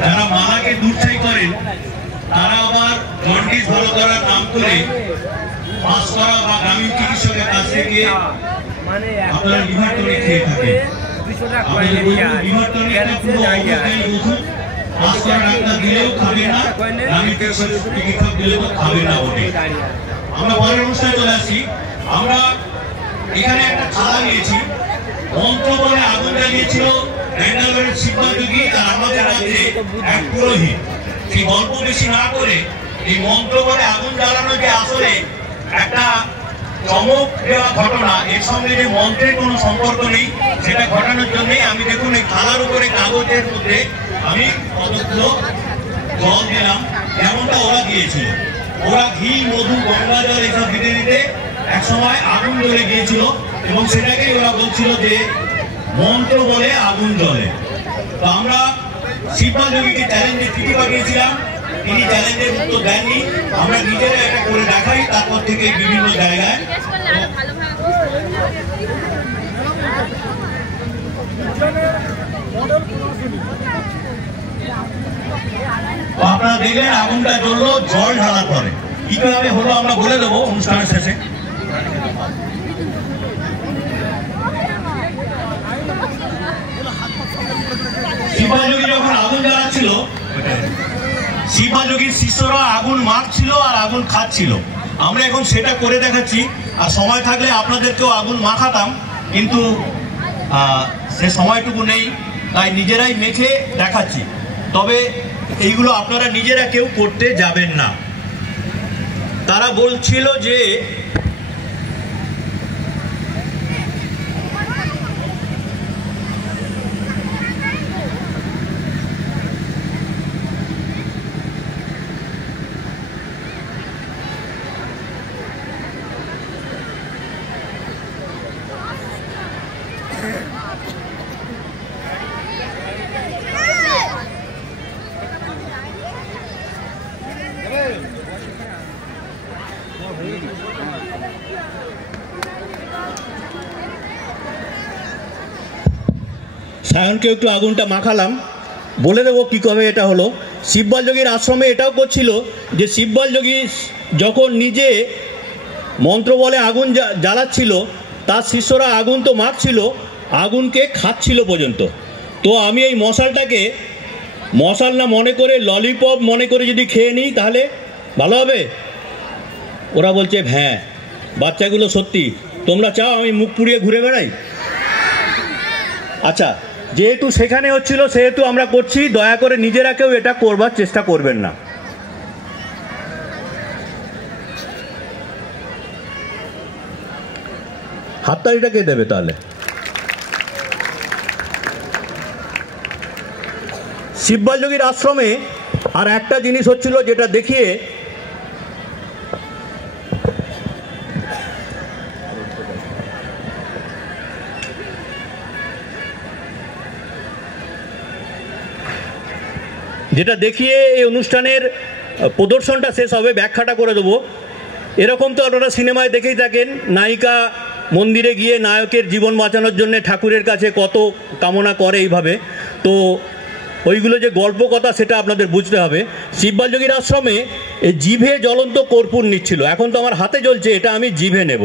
যারা মালাকে দুর্ছাই করেন তারা আবার জন্ডিস ভালো করার নাম করে পাস করা বা গ্রামীণ চিকিৎসকের কাছ থেকে আপনারা লিভার টনিক খেয়ে থাকেন। লিভার টনিকটা পুরো অবৈজ্ঞানিক ওষুধ, পাস করা ডাক্তার দিলেও খাবে না, গ্রামীণ চিকিৎসক দিলেও খাবে না ওঠে। আমরা পরের অনুষ্ঠানে চলে আসছি। আমরা এখানে একটা খাওয়া নিয়েছি, মন্ত্র বলে আগুন জ্বালিয়েছিল ব্যাঙ্গালোরের শিবযোগী আর আমাদের রাজ্যে এক পুরোহিত। সেই গল্প বেশি না করে এই মন্ত্র বলে আগুন জ্বালানো যে আসলে একটা চমক দেওয়া ঘটনা, এর সঙ্গে যে মন্ত্রের কোনো সম্পর্ক নেই সেটা ঘটানোর জন্যই আমি দেখুন এই থালার উপরে কাগজের মধ্যে আমি কতগুলো জল দিলাম, যেমনটা ওরা দিয়েছিল। ওরা ঘি, মধু, গঙ্গা জল এসব দিতে দিতে একসময় আগুন জ্বলে গিয়েছিল এবং সেটাকেই ওরা বলছিল যে মন্ত্র বলে আগুন জ্বলে। তো আমরা শিবযোগীকে চ্যালেঞ্জে চিঠি পাঠিয়েছিলাম, তিনি চ্যালেঞ্জের উত্তর দেননি। আমরা নিজেরা এটা করে দেখাই, তারপর থেকে বিভিন্ন জায়গায় আপনারা দেখলেন আগুনটা জ্বললো জল ঢালার পরে। কিভাবে হলো আমরা বলে দেবো অনুষ্ঠানের শেষে। শিবযোগী যখন আগুন জ্বালাচ্ছিল, শিবযোগীর শিষ্যরা আগুন মাখছিল আর আগুন খাচ্ছিল। আমরা এখন সেটা করে দেখাচ্ছি, আর সময় থাকলে আপনাদেরকেও আগুন মাখাতাম, কিন্তু সে সময়টুকু নেই, তাই নিজেরাই মেখে দেখাচ্ছি। তবে এইগুলো আপনারা নিজেরা কেউ করতে যাবেন না। তারা বলছিল যে সায়নকে একটু আগুনটা মাখালাম, বলে দেবো কী কবে এটা হলো। শিবযোগীর আশ্রমে এটাও করছিল যে শিবযোগী যখন নিজে মন্ত্র বলে আগুন জ্বালাচ্ছিল, তার শিষ্যরা আগুন তো মাখছিল, আগুনকে খাচ্ছিল পর্যন্ত। তো আমি এই মশালটাকে মশাল না মনে করে ললিপপ মনে করে যদি খেয়ে নিই তাহলে ভালো হবে। ওরা বলছে হ্যাঁ, বাচ্চাগুলো সত্যি, তোমরা চাও আমি মুখ পুড়িয়ে ঘুরে বেড়াই? আচ্ছা, যেহেতু সেখানে হচ্ছিল সেহেতু আমরা করছি, দয়া করে নিজেরা কেউ এটা করবার চেষ্টা করবেন না। হাততালিটা কে দেবে তাহলে? শিবযোগীর আশ্রমে আর একটা জিনিস হচ্ছিল যেটা দেখিয়ে এই অনুষ্ঠানের প্রদর্শনটা শেষ হবে, ব্যাখ্যাটা করে দেবো। এরকম তো আপনারা সিনেমায় দেখেই থাকেন, নায়িকা মন্দিরে গিয়ে নায়কের জীবন বাঁচানোর জন্য ঠাকুরের কাছে কত কামনা করে এইভাবে। তো ওইগুলো যে গল্প কথা সেটা আপনাদের বুঝতে হবে। শিবযোগীর আশ্রমে এই জিভে জ্বলন্ত কর্পূর নিচ্ছিল, এখন তো আমার হাতে জ্বলছে, এটা আমি জিভে নেব।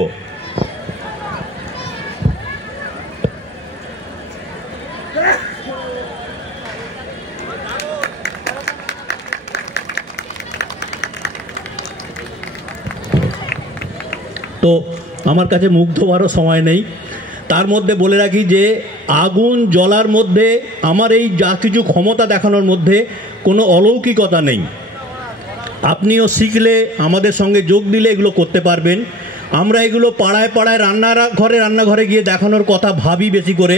তো আমার কাছে মুখ ধোয়ারও সময় নেই। তার মধ্যে বলে রাখি যে আগুন জ্বলার মধ্যে আমার এই যা কিছু ক্ষমতা দেখানোর মধ্যে কোনো অলৌকিকতা নেই। আপনিও শিখলে আমাদের সঙ্গে যোগ দিলে এগুলো করতে পারবেন। আমরা এগুলো পাড়ায় পাড়ায় রান্নাঘরে গিয়ে দেখানোর কথা ভাবি বেশি করে,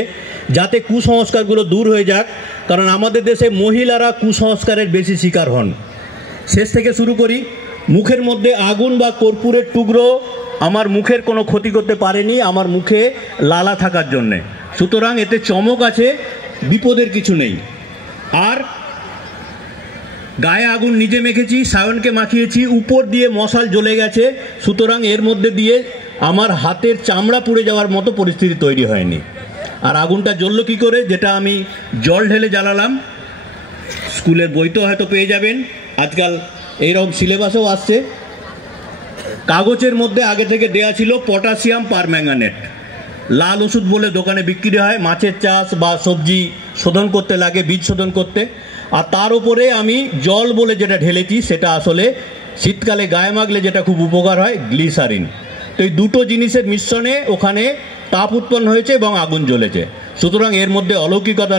যাতে কুসংস্কারগুলো দূর হয়ে যাক। কারণ আমাদের দেশে মহিলারা কুসংস্কারের বেশি শিকার হন। শেষ থেকে শুরু করি। মুখের মধ্যে আগুন বা কর্পূরের টুকরো আমার মুখের কোনো ক্ষতি করতে পারেনি আমার মুখে লালা থাকার জন্যে। সুতরাং এতে চমক আছে, বিপদের কিছু নেই। আর গায়ে আগুন নিজে মেখেছি, সায়নকে মাখিয়েছি, উপর দিয়ে মশাল জ্বলে গেছে। সুতরাং এর মধ্যে দিয়ে আমার হাতের চামড়া পুড়ে যাওয়ার মতো পরিস্থিতি তৈরি হয়নি। আর আগুনটা জ্বললো কী করে, যেটা আমি জল ঢেলে জ্বালালাম। স্কুলের বইতেও হয়তো পেয়ে যাবেন, আজকাল এইরকম সিলেবাসেও আসছে। কাগজের মধ্যে আগে থেকে দেয়া ছিল পটাশিয়াম পারম্যাঙ্গানেট, লাল ওষুধ বলে দোকানে বিক্রি হয়, মাছের চাষ বা সবজি শোধন করতে লাগে, বীজ শোধন করতে। আর তার উপরে আমি জল বলে যেটা ঢেলেছি সেটা আসলে শীতকালে গায়ে মাখলে যেটা খুব উপকার হয়, গ্লিসারিন। তো এই দুটো জিনিসের মিশ্রণে ওখানে তাপ উৎপন্ন হয়েছে এবং আগুন জ্বলেছে। সুতরাং এর মধ্যে অলৌকিকতা